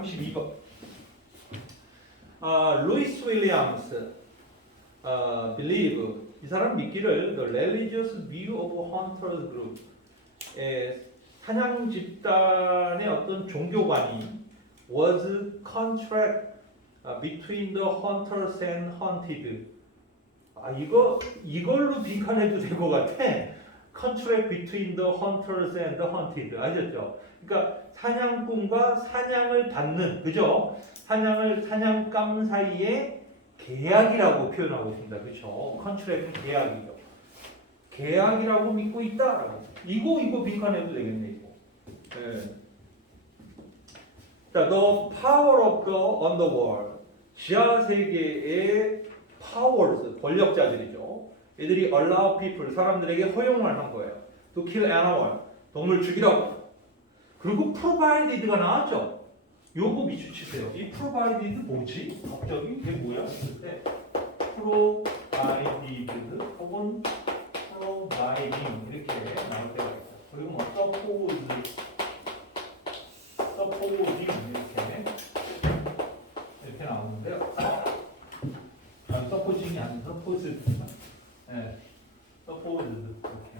32번. 루이스 윌리엄스 believe 이 사람 믿기를 the religious view of hunters group 사냥 집단의 어떤 종교관이 was contract between the hunters and hunted. 이걸로 빈칸해도 될 것 같아. contract between the hunters and the hunted. 아셨죠? 그러니까 사냥꾼과 사냥을 받는, 그죠? 사냥감 사이에 계약이라고 표현하고 있습니다. 그렇죠? contract는 계약이죠. 계약이라고 믿고 있다라고. 이거 빈칸해도 되겠네, 이거. 네. 자, the power of the underworld. 지하 세계의 powers, 권력자들이죠. 애들이 allow people, 사람들에게 허용을 한 거예요. to kill animal, 동물 죽이라고. 그리고 provided가 나왔죠. 요거 미추치세요. 이 provided 뭐지? 갑자기 이게 뭐야? 근데 provided 혹은 providing 이렇게 나올 때가 있어요. 그리고 뭐 supposing 이렇게 나오는데요. supposing이 아니라 supposed만. 네, supposed 이렇게.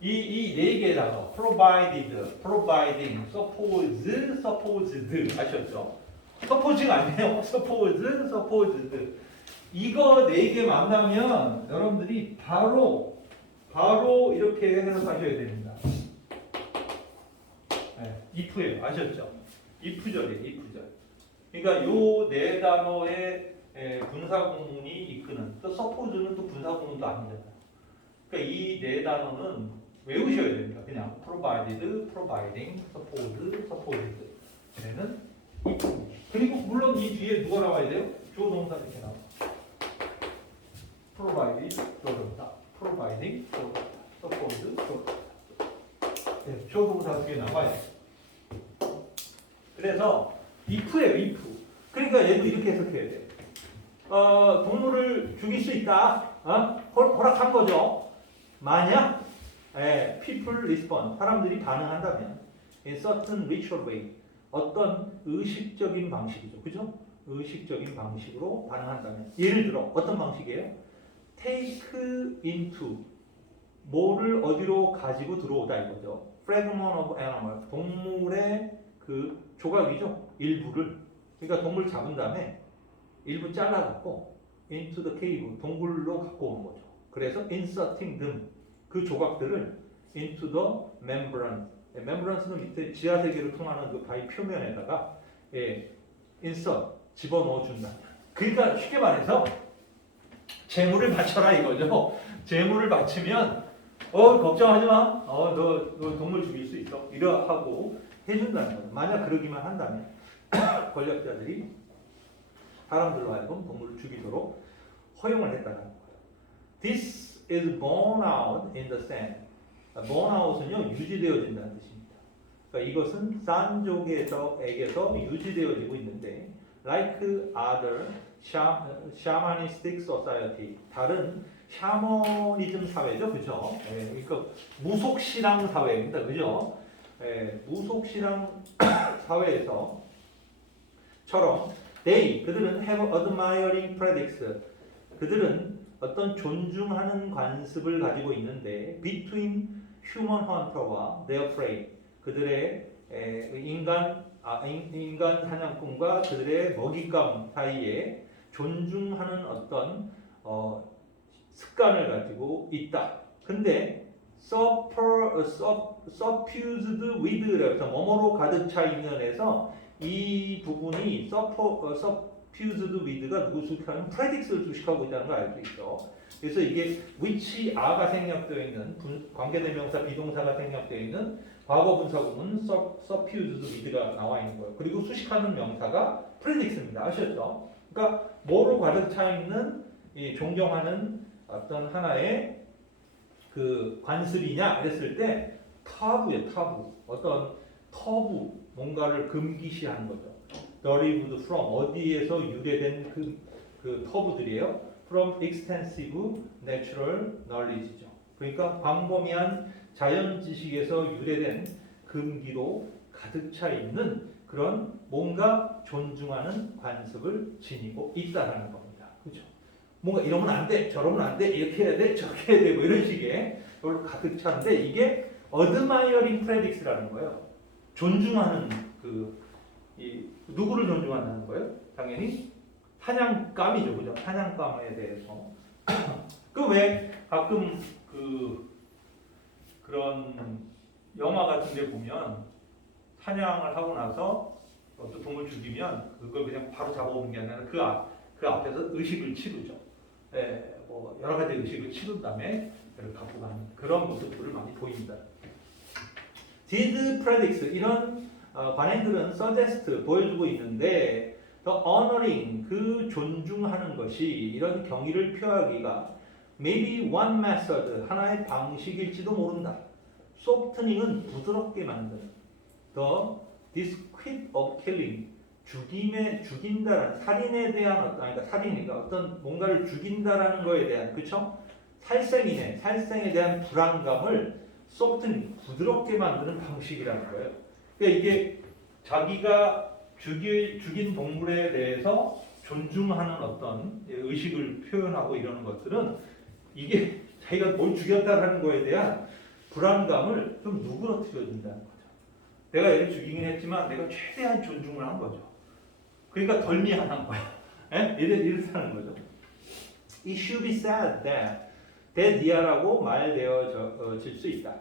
이 네 개의 단어 provided, providing, supposed 아셨죠? supposing 아니에요. supposed 이거 네 개 만나면 여러분들이 바로 이렇게 해석하셔야 됩니다. 네, if예요. 아셨죠? if절이에요. if절. 그러니까 요 네 단어의 분사구문이 이끄는 또 suppose는 또 분사구문도 아니잖아요. 그러니까 이 네 단어는 외우셔야 됩니다. 그냥 provided, providing, supposed. 얘는 if. 그리고 물론 이 뒤에 누가 나와야 돼요? 조동사 이렇게 나와. provided, 조동사, providing, 조동사, supposed, 조동사. 네, 조동사 뒤에 나와야 돼요. 그래서 if예요, if. 그러니까 얘도 이렇게 해석해야 돼요. 동물을 죽일 수 있다. 허락한 거죠. 만약 people respond, 사람들이 반응한다면 in certain ritual way, 어떤 의식적인 방식이죠. 그죠? 의식적인 방식으로 반응한다면 예를 들어 어떤 방식이에요? take into, 뭐를 어디로 가지고 들어오다 이거죠. fragment of animal, 동물의 그 조각이죠. 일부를. 그러니까 동물 잡은 다음에 일부 잘라갖고 into the cave, 동굴로 갖고 오는 거죠. 그래서 inserting them, 그 조각들을 into the membrane. membrane는 밑에 지하 세계를 통하는 그 바위 표면에다가 insert, 집어넣어 준다. 그러니까 쉽게 말해서 재물을 바쳐라 이거죠. 재물을 바치면 걱정하지 마. 너 동물 죽일 수 있어. 이러 하고 해준다는 거예요. 만약 그러기만 한다면 권력자들이 사람들로 하여금 동물을 죽이도록 허용을 했다는 거예요. This is borne out in the sand. borne out은요 유지되어진다는 뜻입니다. 그러니까 이것은 산족에게서 유지되어지고 있는데, like other shamanistic society, 다른 샤머니즘 사회죠, 그죠? 그러니까 무속신앙 사회입니다, 그죠? 무속신앙 사회에서처럼 그들은 have admiring predicts, 그들은 어떤 존중하는 관습을 가지고 있는데 between human hunter와 their prey, 그들의 인간 사냥꾼과 그들의 먹잇감 사이에 존중하는 어떤 습관을 가지고 있다. 근데 suffused with라고 해서 뭐뭐로 가득 차 있는에서 이 부분이 suffused with가 누구 수식하면 predicts를 수식하고 있다는 걸 알 수 있죠. 그래서 이게 which are가 생략되어 있는 관계대명사 비동사가 생략되어 있는 과거 분사구문 suffused with가 나와 있는 거예요. 그리고 수식하는 명사가 predicts입니다. 아셨죠? 그러니까 뭐로 가득 차 있는 이 존경하는 어떤 하나의 그 관습이냐 그랬을 때 타부예요. 타부. 어떤 터부, 뭔가를 금기시하는 거죠. derived from, 어디에서 유래된 그 터부들이에요. from extensive natural knowledge죠. 그러니까 광범위한 자연 지식에서 유래된 금기로 가득 차 있는 그런 뭔가 존중하는 관습을 지니고 있다라는 겁니다. 그렇죠? 뭔가 이러면 안 돼, 저러면 안 돼, 이렇게 해야 돼, 저렇게 해야 돼, 뭐 이런 식의 걸로 가득 찼는데 이게 admiring predicts라는 거예요. 존중하는 누구를 존중한다는 거예요? 당연히 사냥감이죠, 그죠? 사냥감에 대해서. 그 왜 가끔 그런 영화 같은데 보면 사냥을 하고 나서 어떤 동물 죽이면 그걸 그냥 바로 잡아오는 게 아니라 그 앞에서 의식을 치르죠. 예, 뭐 여러 가지 의식을 치른 다음에 그걸 갖고 가는 그런 모습들을 많이 보입니다. Did predicts 이런 관행들은 suggest 보여주고 있는데 the honoring 그 존중하는 것이 이런 경의를 표하기가 maybe one method 하나의 방식일지도 모른다. softening은 부드럽게 만드는 the disquit of killing 죽인다라는 살인에 대한 그러니까 살인이니까 어떤 뭔가를 죽인다라는 거에 대한 그쵸? 살생에 대한 불안감을 softening 부드럽게 만드는 방식이라는 거예요. 그러니까 이게 자기가 죽인 동물에 대해서 존중하는 어떤 의식을 표현하고 이러는 것들은 이게 자기가 뭘 죽였다라는 거에 대한 불안감을 좀 누그러뜨려준다는 거죠. 내가 얘를 죽이긴 했지만 내가 최대한 존중을 한 거죠. 그러니까 덜 미안한 거야. 이렇다는 거죠. It should be said that dia라고 말되어질 수 있다.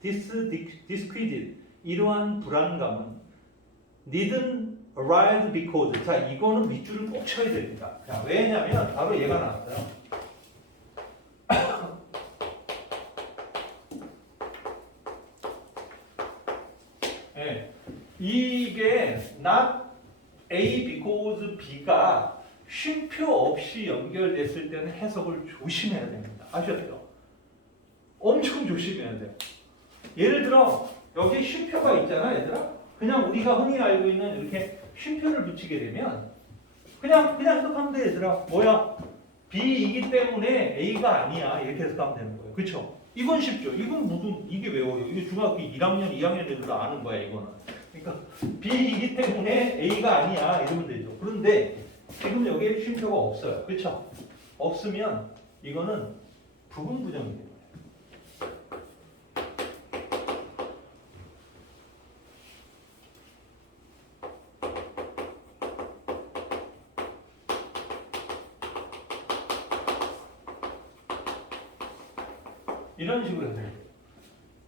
disquieted 이러한 불안감은 didn't arise because 자 이거는 밑줄을 꼭 쳐야 됩니다. 자, 왜냐하면 바로 얘가 나왔어요. 네, 이게 not A because B가 쉼표 없이 연결됐을 때는 해석을 조심해야 됩니다. 아셨죠? 엄청 조심해야 돼요. 예를 들어 여기 쉼표가 있잖아, 얘들아. 그냥 우리가 흔히 알고 있는 이렇게 쉼표를 붙이게 되면 그냥 해석하면 돼, 얘들아. 뭐야? B이기 때문에 A가 아니야. 이렇게 해석하면 되는 거예요. 그렇죠? 이건 쉽죠. 이건 무슨 이게 외워요. 이게 중학교 1학년, 2학년 애들도 아는 거야, 이거는. 그러니까 B이기 때문에 A가 아니야. 이러면 되죠. 그런데 지금 여기에 쉼표가 없어요. 그렇죠? 없으면 이거는 부분부정이 돼요. 이런 식으로 해서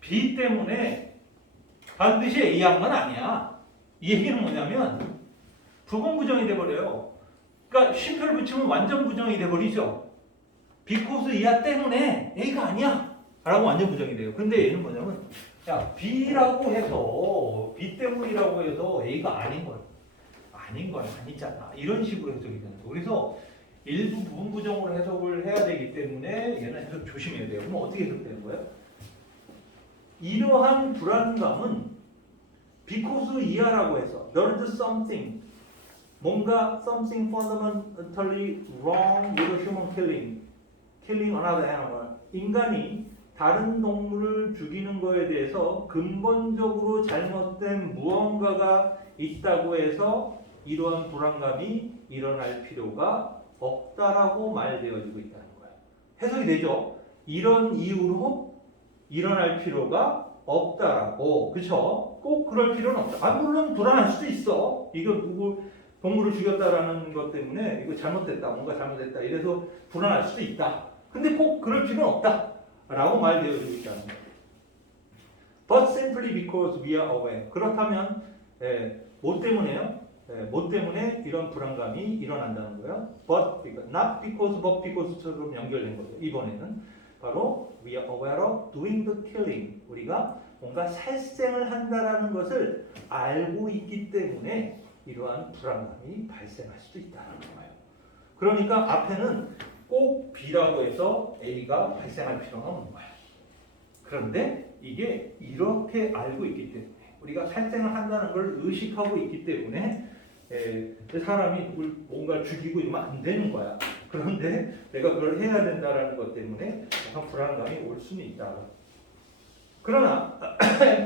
B 때문에 반드시 A 한 건 아니야. 이 얘기는 뭐냐면 부분부정이 돼버려요. 그러니까 쉼표를 붙이면 완전 부정이 돼버리죠. because 이하 때문에 A가 아니야 라고 완전 부정이 돼요. 근데 얘는 뭐냐면 야 B라고 해서 B 때문이라고 해서 A가 아닌 건 아니잖아. 이런 식으로 해석이 되는 거예요. 그래서 일부 부분 부정으로 해석을 해야 되기 때문에 얘는 해석 조심해야 돼요. 그럼 어떻게 해석되는 거예요? 이러한 불안감은 because 이하라고 해서 there's something 뭔가 something fundamentally wrong with human killing another animal 인간이 다른 동물을 죽이는 거에 대해서 근본적으로 잘못된 무언가가 있다고 해서 이러한 불안감이 일어날 필요가 없다라고 말되어지고 있다는 거예요. 해석이 되죠? 이런 이유로 일어날 필요가 없다라고. 그쵸? 꼭 그럴 필요는 없다. 물론 불안할 수도 있어. 이거 누구 동물을 죽였다라는 것 때문에 이거 잘못됐다. 뭔가 잘못됐다. 이래서 불안할 수도 있다. 근데 꼭 그럴 필요는 없다. 라고 말되어지고 있다는 거예요. But simply because we are aware. 그렇다면 뭐 때문에요? 뭐 때문에 이런 불안감이 일어난다는 거예요. But, not because, but because처럼 연결된 거죠. 이번에는 바로 we are aware of doing the killing. 우리가 뭔가 살생을 한다라는 것을 알고 있기 때문에 이러한 불안감이 발생할 수도 있다는 거예요. 그러니까 앞에는 꼭 B라고 해서 A가 발생할 필요는 없는 거예요. 그런데 이게 이렇게 알고 있기 때문에 우리가 살생을 한다는 걸 의식하고 있기 때문에 사람이 뭔가 죽이고 이러면 안 되는 거야. 그런데 내가 그걸 해야 된다라는 것 때문에 약간 불안감이 올 수는 있다. 그러나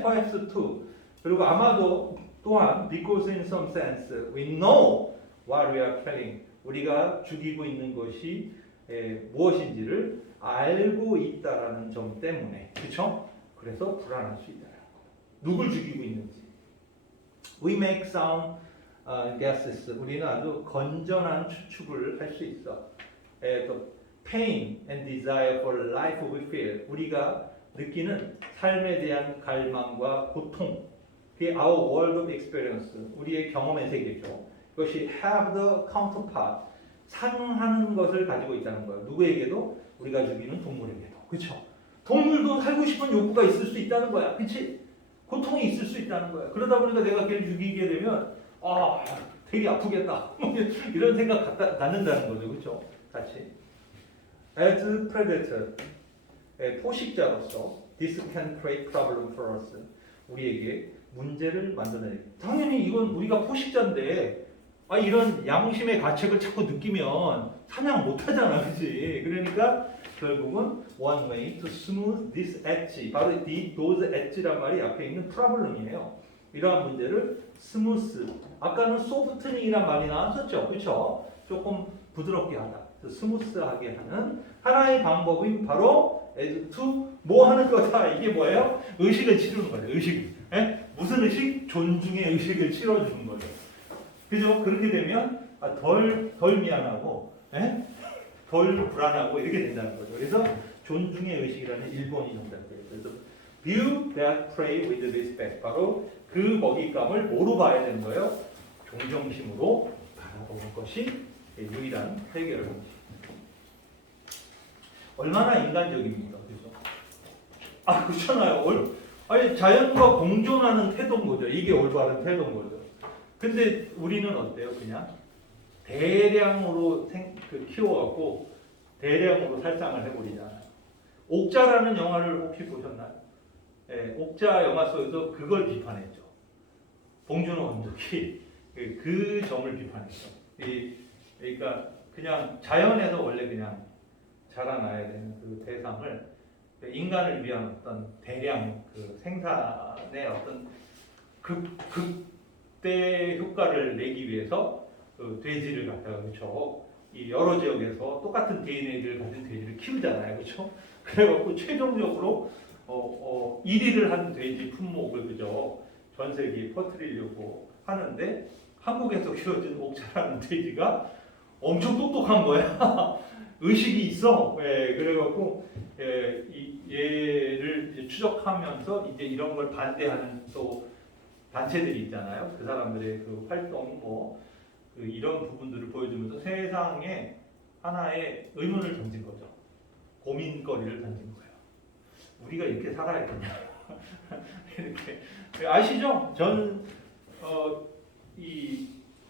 perhaps too 그리고 아마도 또한 because in some sense we know what we are killing. 우리가 죽이고 있는 것이 무엇인지를 알고 있다라는 점 때문에 그렇죠? 그래서 불안할 수 있다. 누굴 죽이고 있는지. We make sound guesses. 우리는 아주 건전한 추측을 할 수 있어. pain and desire for life we feel. 우리가 느끼는 삶에 대한 갈망과 고통. 그게 our world of experience. 우리의 경험의 세계죠. 그것이 have the counterpart. 상하는 것을 가지고 있다는 거예요. 누구에게도 우리가 죽이는 동물에게도. 그렇죠? 동물도 살고 싶은 욕구가 있을 수 있다는 거야. 그렇지? 고통이 있을 수 있다는 거야. 그러다 보니까 내가 걔를 죽이게 되면 되게 아프겠다. 이런 생각 갖는다는 거죠. 그렇죠? 같이. As predator, 포식자로서 this can create problem for us. 우리에게 문제를 만들어내요. 당연히 이건 우리가 포식자인데 이런 양심의 가책을 자꾸 느끼면 사냥 못하잖아, 그렇지? 그러니까 결국은 one way to smooth this edge, 바로 those edge란 말이 앞에 있는 problem이에요. 이러한 문제를 smooth, 아까는 softening이란 말이 나왔었죠, 그렇죠? 조금 부드럽게 하다, 스무스하게 하는 하나의 방법인 바로 as to 뭐 하는 거다. 이게 뭐예요? 의식을 치르는 거예요. 의식. 무슨 의식? 존중의 의식을 치러주는 거죠. 그죠? 그렇게 되면 덜 미안하고 덜 불안하고 이렇게 된다는 거죠. 그래서 존중의 의식이라는 일본이 정답이에요. 그래서 view that prey with respect. 바로 그 먹잇감을 뭐로 봐야 되는 거예요? 존경심으로 바라보는 것이 유일한 해결 방식. 얼마나 인간적입니까? 그죠? 그렇잖아요. 아니 자연과 공존하는 태도인 거죠. 이게 올바른 태도인 거죠. 근데 우리는 어때요? 그냥 대량으로 키워갖고 대량으로 살상을 해버리잖아요. 옥자라는 영화를 혹시 보셨나요? 옥자 영화 속에서 그걸 비판했죠. 봉준호 감독이 그 점을 비판했죠. 그러니까 그냥 자연에서 원래 그냥 자라나야 되는 그 대상을 인간을 위한 어떤 대량 그 생산의 어떤 극대 효과를 내기 위해서 그 돼지를 갖다가 그렇죠. 이 여러 지역에서 똑같은 DNA를 가진 돼지를 키우잖아요, 그렇죠? 그래갖고 최종적으로 1위를 한 돼지 품목을 그죠 전 세계에 퍼뜨리려고 하는데 한국에서 키워진 옥자라는 돼지가 엄청 똑똑한 거야. 의식이 있어. 그래갖고 얘를 이제 추적하면서 이제 이런 걸 반대하는 또 단체들이 있잖아요. 그 사람들의 그 활동 그 이런 부분들을 보여주면서 세상에 하나의 의문을 던진 거죠. 고민거리를 던진 거예요. 우리가 이렇게 살아야겠냐. 이렇게 아시죠?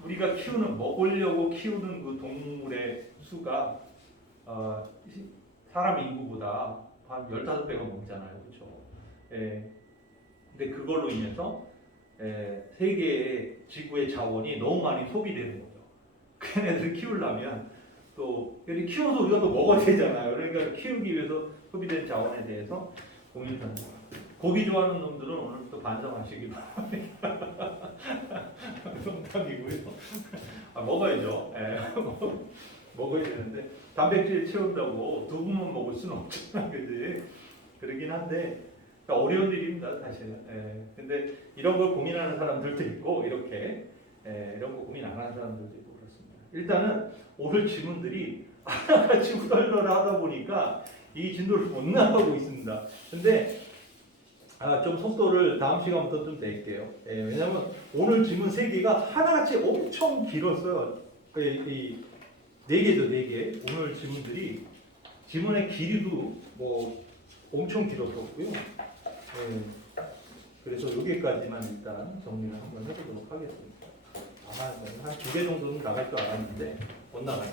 우리가 먹으려고 키우는 그 동물의 수가 사람 인구보다 한 15배가 넘잖아요. 그렇죠? 근데 그걸로 인해서 세계의 지구의 자원이 너무 많이 소비되는 거죠. 걔네들 키우려면 또 키워서 우리가 또 먹어야 되잖아요. 그러니까 키우기 위해서 소비된 자원에 대해서 고민하는 거예요. 고기 좋아하는 놈들은 오늘부터 반성하시기 바랍니다. 농담이고요. 먹어야죠. 먹어야 되는데 단백질 채운다고 두 분만 먹을 수는 없잖아, 그지? 그러긴 한데 그러니까 어려운 일입니다, 사실은. 근데 이런 걸 고민하는 사람들도 있고 이렇게 이런 거 고민 안 하는 사람들도 있고 그렇습니다. 일단은 오늘 질문들이 하나같이 후덜덜하다 보니까 이 진도를 못 나가고 있습니다. 근데 좀 속도를 다음 시간부터 좀 낼게요. 왜냐하면 오늘 질문 3개가 하나같이 엄청 길었어요. 이 4개죠, 4개. 오늘 질문들이 질문의 길이도 엄청 길었었고요. 그래서 여기까지만 일단 정리를 한번 해보도록 하겠습니다. 아마 한 2개 정도는 나갈 줄 알았는데 못 나가요.